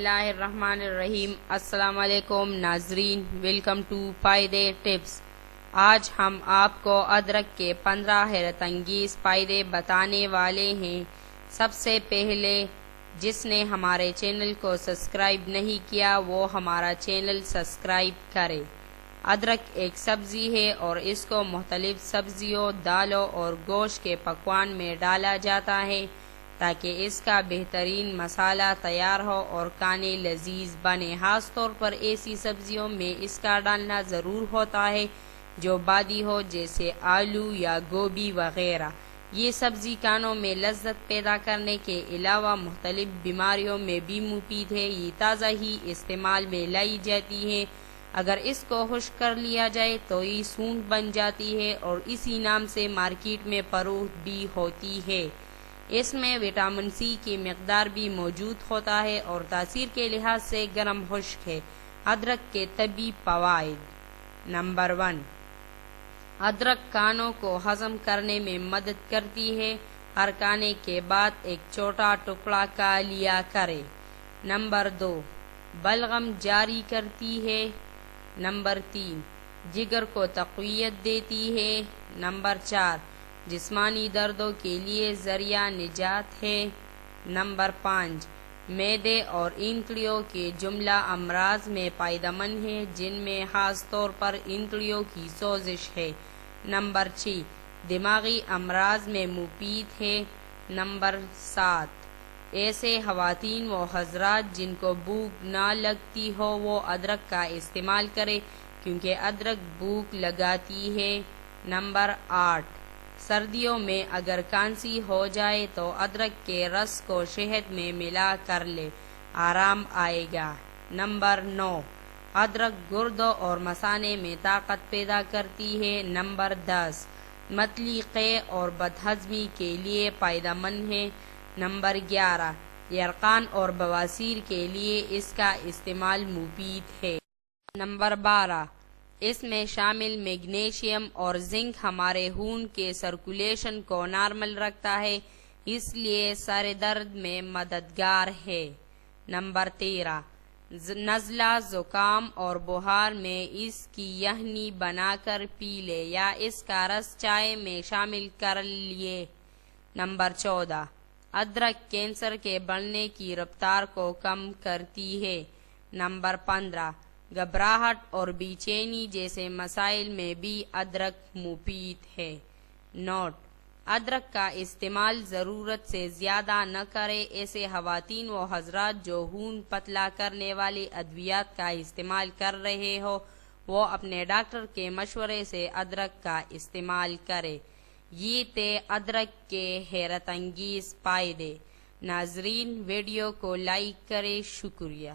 اللہ الرحمن الرحیم۔ السلام علیکم ناظرین، ویلکم ٹو فائدے ٹپس۔ آج ہم آپ کو ادرک کے 15 حیرت انگیز فائدے بتانے والے ہیں۔ سب سے پہلے جس نے ہمارے چینل کو سبسکرائب نہیں کیا وہ ہمارا چینل سبسکرائب کرے۔ ادرک ایک سبزی ہے اور اس کو مختلف سبزیوں، دالوں اور گوشت کے پکوان میں ڈالا جاتا ہے تاکہ اس کا بہترین مسالہ تیار ہو اور کھانے لذیذ بنے۔ خاص طور پر ایسی سبزیوں میں اس کا ڈالنا ضرور ہوتا ہے جو بادی ہو، جیسے آلو یا گوبھی وغیرہ۔ یہ سبزی کھانوں میں لذت پیدا کرنے کے علاوہ مختلف بیماریوں میں بھی مفید ہے۔ یہ تازہ ہی استعمال میں لائی جاتی ہے۔ اگر اس کو خشک کر لیا جائے تو یہ سونڈ بن جاتی ہے اور اسی نام سے مارکیٹ میں فروخت بھی ہوتی ہے۔ اس میں وٹامن سی کی مقدار بھی موجود ہوتا ہے اور تاثیر کے لحاظ سے گرم خشک ہے۔ ادرک کے طبی فوائد۔ نمبر 1، ادرک کھانوں کو ہضم کرنے میں مدد کرتی ہے۔ ہر کھانے کے بعد ایک چھوٹا ٹکڑا کھا لیا کرے۔ نمبر 2، بلغم جاری کرتی ہے۔ نمبر 3، جگر کو تقویت دیتی ہے۔ نمبر 4، جسمانی دردوں کے لیے ذریعہ نجات ہے۔ نمبر 5، معدے اور انتڑیوں کے جملہ امراض میں فائدہ مند ہے، جن میں خاص طور پر انتڑیوں کی سوزش ہے۔ نمبر 6، دماغی امراض میں مفید ہے۔ نمبر 7، ایسے خواتین و حضرات جن کو بھوک نہ لگتی ہو وہ ادرک کا استعمال کرے کیونکہ ادرک بھوک لگاتی ہے۔ نمبر 8، سردیوں میں اگر کھانسی ہو جائے تو ادرک کے رس کو شہد میں ملا کر لے، آرام آئے گا۔ نمبر 9، ادرک گردوں اور مثانے میں طاقت پیدا کرتی ہے۔ نمبر 10، متلی قے اور بدہضمی کے لیے فائدہ مند ہے۔ نمبر 11، یرقان اور بواسیر کے لیے اس کا استعمال مفید ہے۔ نمبر 12، اس میں شامل میگنیشیم اور زنک ہمارے خون کے سرکولیشن کو نارمل رکھتا ہے، اس لیے سر درد میں مددگار ہے۔ نمبر 13، نزلہ، زکام اور بخار میں اس کی یخنی بنا کر پی لے یا اس کا رس چائے میں شامل کر لیے۔ نمبر 14، ادرک کینسر کے بڑھنے کی رفتار کو کم کرتی ہے۔ نمبر 15، گھبراہٹ اور بے چینی جیسے مسائل میں بھی ادرک مفید ہے۔ نوٹ: ادرک کا استعمال ضرورت سے زیادہ نہ کریں۔ ایسے خواتین و حضرات جو خون پتلا کرنے والے ادویات کا استعمال کر رہے ہو وہ اپنے ڈاکٹر کے مشورے سے ادرک کا استعمال کریں۔ یہ تھے ادرک کے حیرت انگیز فائدے۔ ناظرین، ویڈیو کو لائک کریں۔ شکریہ۔